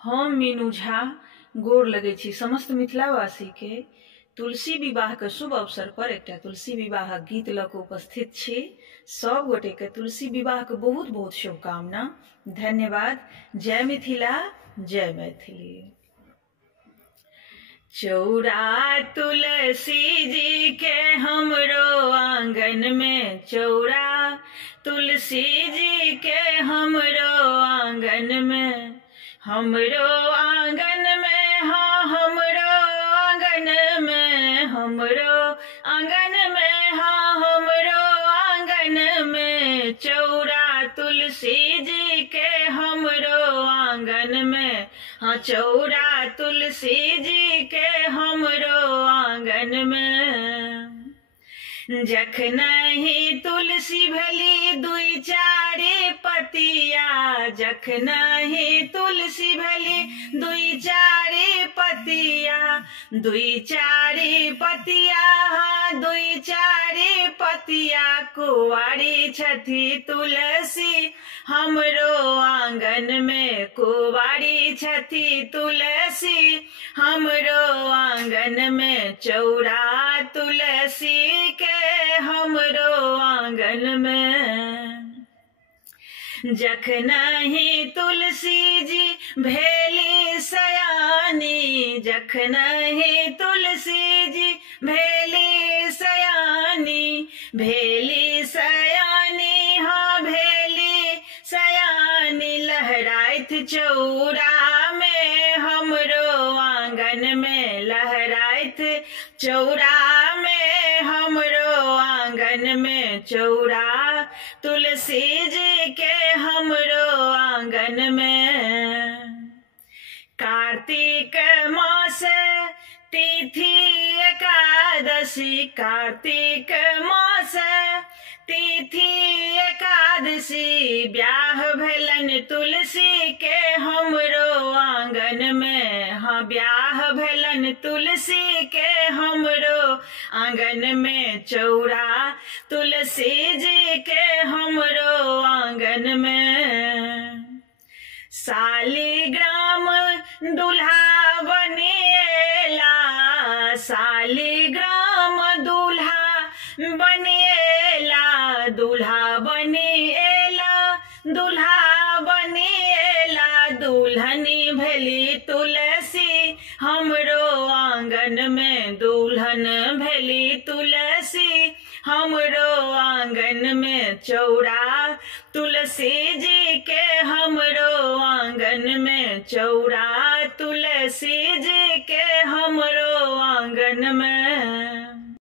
हम मीनू झा गोर लगै छी समस्त मिथिलावासी के तुलसी विवाह के शुभ अवसर पर एकटा तुलसी विवाह गीत लऽ कऽ उपस्थित छी। सब गोटे के तुलसी विवाह के बहुत बहुत शुभकामना। धन्यवाद। जय मिथिला, जय मैथिली। चौरा तुलसी जी के हमरो आंगन में, चौरा तुलसी जी के हमरो आंगन में, हमरो आंगन में, हाँ हमरो आंगन में, हमरो आंगन में, हाँ हमरो आंगन में, चौरा तुलसी जी के हमरो आंगन में, हाँ चौरा तुलसी जी के हमरो आंगन में। जखनहि तुलसी भेली दुई चारि पतिया, जखनहि तुलसी भेली दुई चारि पतिया, दुई चारि पतिया, हाँ दुई चारि पतिया, कुंवारी छथि तुलसी हमरो आंगन में, कुंवारी छथि तुलसी हमरो आंगन में, चौरा तुलसी के हमरो आंगन में। जखनहि तुलसी जी भेली सयानी, जखनहि तुलसी जी भेली सयानी, भेली सयानी, हाँ भेली सयानी, लहराइत चौरा में हमरो आंगन में, लहराइत चौरा में हमरो आंगन में, चौरा तुलसी जी के हमरो आंगन में। कार्तिक मास तिथि एकादशी, कार्तिक मास तिथि एकादशी, ब्याह भेलन तुलसी के हमरो आंगन में, हाँ ब्याह भेलन तुलसी के हमरो आंगन में, चौरा तुलसी जी के हमरो आंगन में। शालिग्राम दूल्हा बनिएला, शालिग्राम दूल्हा बनिएला, दूल्हा बनिएला, दूल्हा बनिएला, दुल्हनी भेली तुलसी हमरो आंगन में, दुल्हन भेली तुलसी हमरो आंगन में, चौरा तुलसी जी के हमरो आंगन में, चौरा तुलसी जी के हमरो आंगन में।